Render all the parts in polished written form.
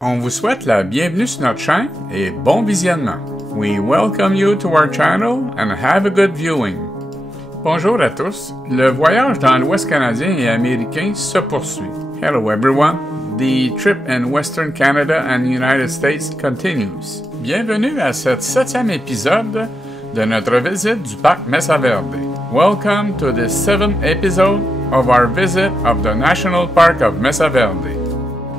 On vous souhaite la bienvenue sur notre chaîne et bon visionnement. We welcome you to our channel and have a good viewing. Bonjour à tous. Le voyage dans l'Ouest canadien et américain se poursuit. Hello everyone. The trip in Western Canada and the United States continues. Bienvenue à cet 7e épisode de notre visite du parc Mesa Verde. Welcome to the 7th episode of our visit of the National Park of Mesa Verde.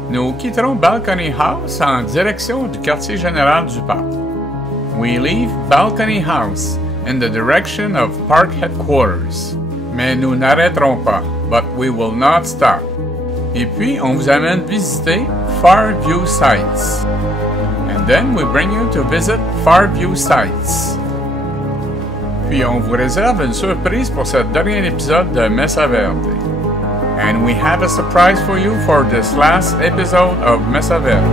Nous quitterons Balcony House en direction du quartier général du parc. We leave Balcony House in the direction of park headquarters. Mais nous n'arrêterons pas, but we will not stop. Et puis, on vous amène visiter Far View Sites. And then we bring you to visit Far View Sites. Puis, on vous réserve une surprise pour ce dernier épisode de Mesa Verde. And we have a surprise for you for this last episode of Mesa Verde.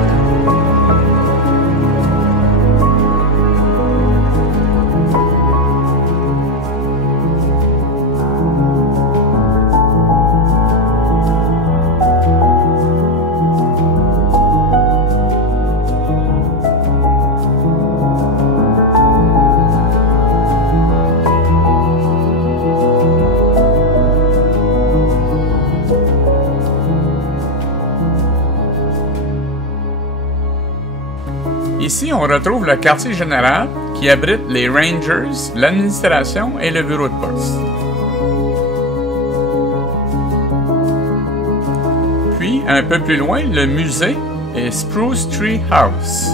Ici, on retrouve le quartier général qui abrite les rangers, l'administration et le bureau de poste. Puis, un peu plus loin, le musée et Spruce Tree House.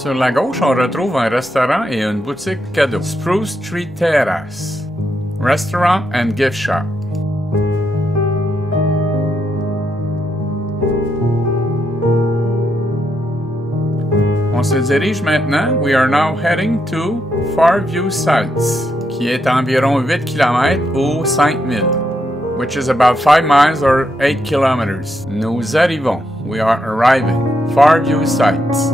Sur la gauche, on retrouve un restaurant et une boutique cadeaux. Spruce Tree Terrace. Restaurant and gift shop. On se dirige maintenant. We are now heading to Far View Sites, qui est environ 8 km ou 5000, which is about 5 miles or 8 kilometers. Nous arrivons. We are arriving. Far View Sites.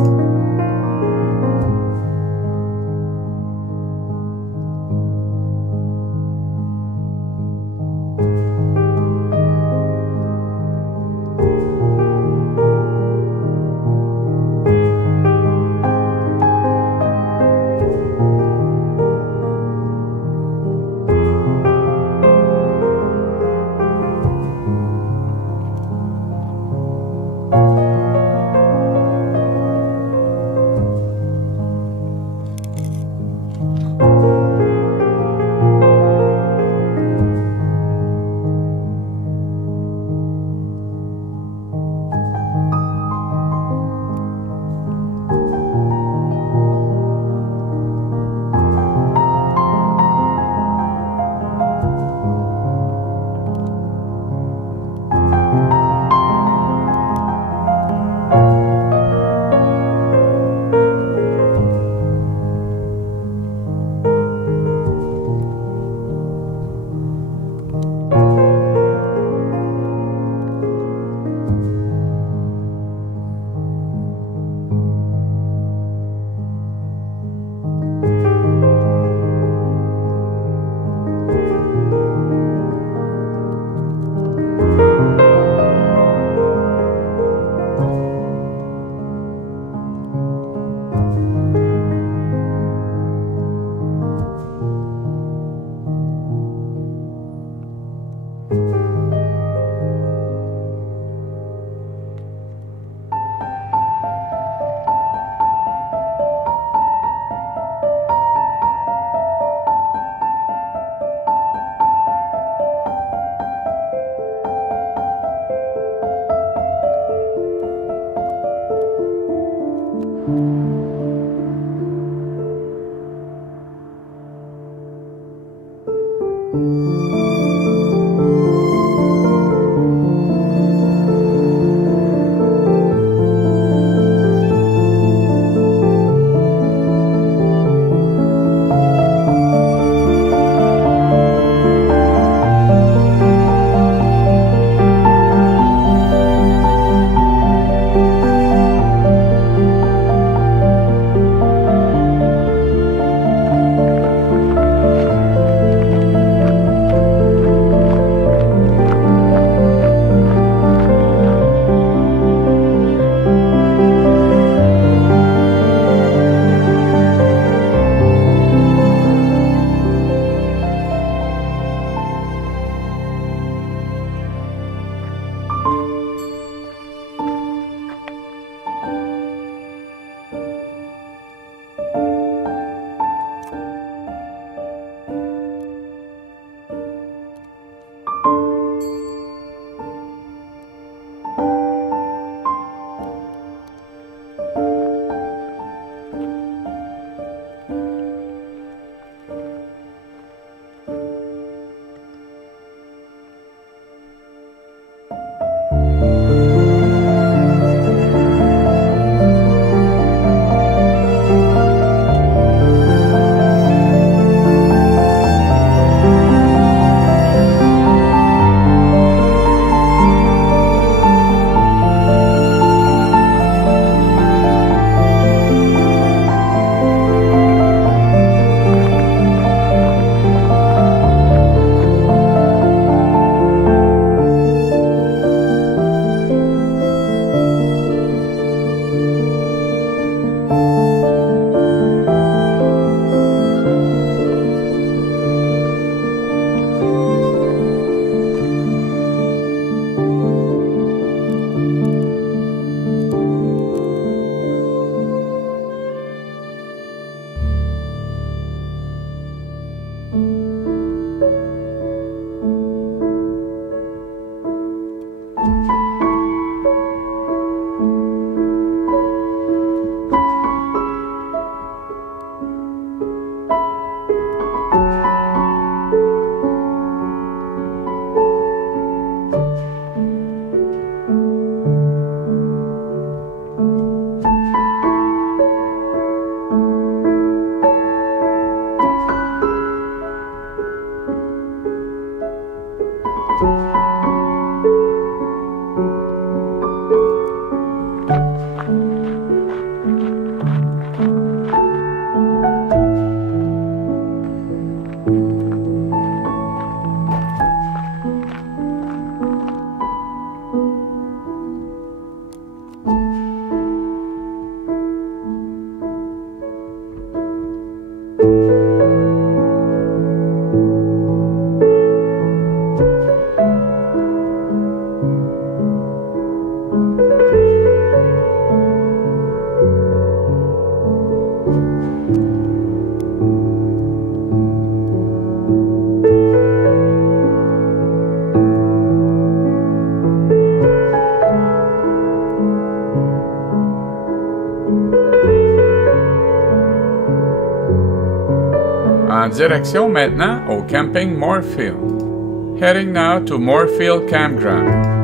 en direction maintenant au camping Moorfield. Heading now to Moorfield Campground.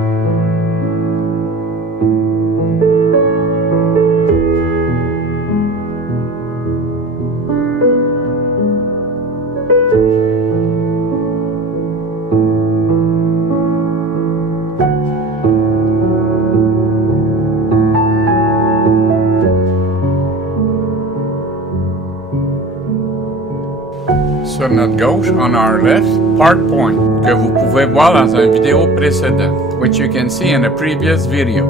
Sur notre gauche, on our left, Park Point, que vous pouvez voir dans une vidéo précédente, which you can see in a previous video.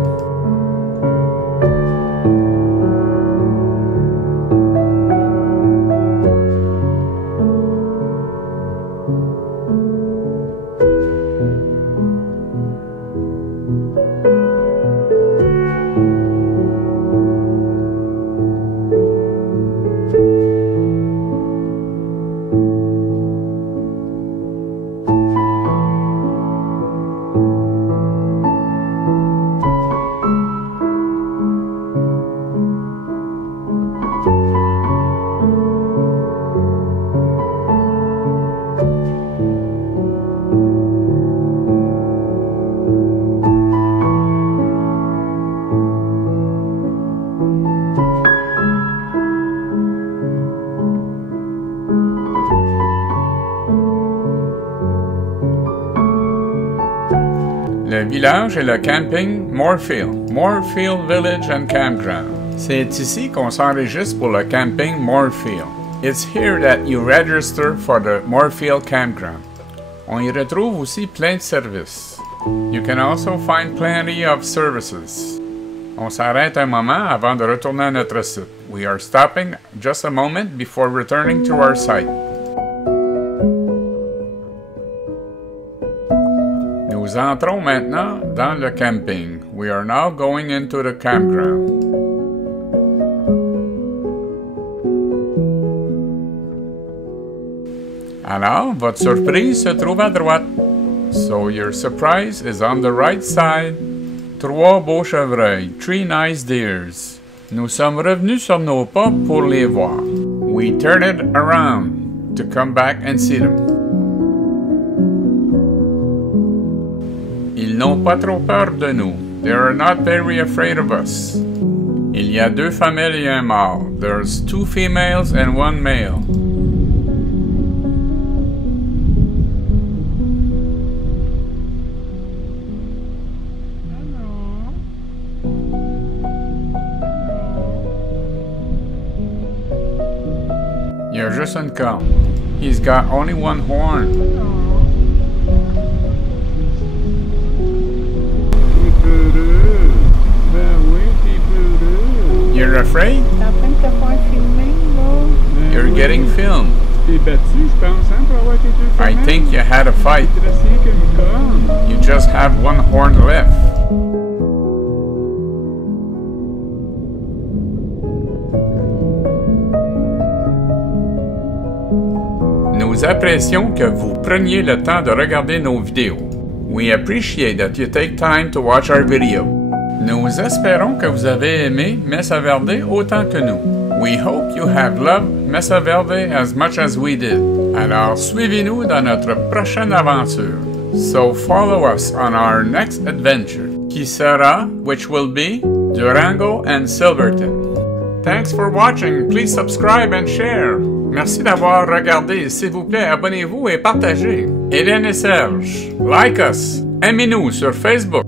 Le village est le camping Moorfield Village and Campground. C'est ici qu'on s'enregistre pour le camping Moorfield. It's here that you register for the Moorfield Campground. On y retrouve aussi plein de services. You can also find plenty of services. On s'arrête un moment avant de retourner à notre site. We are stopping just a moment before returning to our site. Nous entrons maintenant dans le camping. We are now going into the campground. Alors, votre surprise se trouve à droite. So your surprise is on the right side. 3 beaux chevreuils, 3 nice deers. Nous sommes revenus sur nos pas pour les voir. We turned it around to come back and see them. Ils n'ont pas trop peur de nous. They are not very afraid of us. Il y a 2 femelles et un mâle. There's 2 females and 1 male. Il y a juste une corne. He's got only 1 horn. You're afraid? You're getting filmed. I think you had a fight. You just have 1 horn left. Nous apprécions que vous preniez le temps de regarder nos vidéos. We appreciate that you take time to watch our video. Nous espérons que vous avez aimé Mesa Verde autant que nous. We hope you have loved Mesa Verde as much as we did. Alors suivez-nous dans notre prochaine aventure. So follow us on our next adventure, which will be Durango and Silverton. Thanks for watching. Please subscribe and share. Merci d'avoir regardé. S'il vous plaît, abonnez-vous et partagez. Hélène et Serge, like us. Aimez-nous sur Facebook.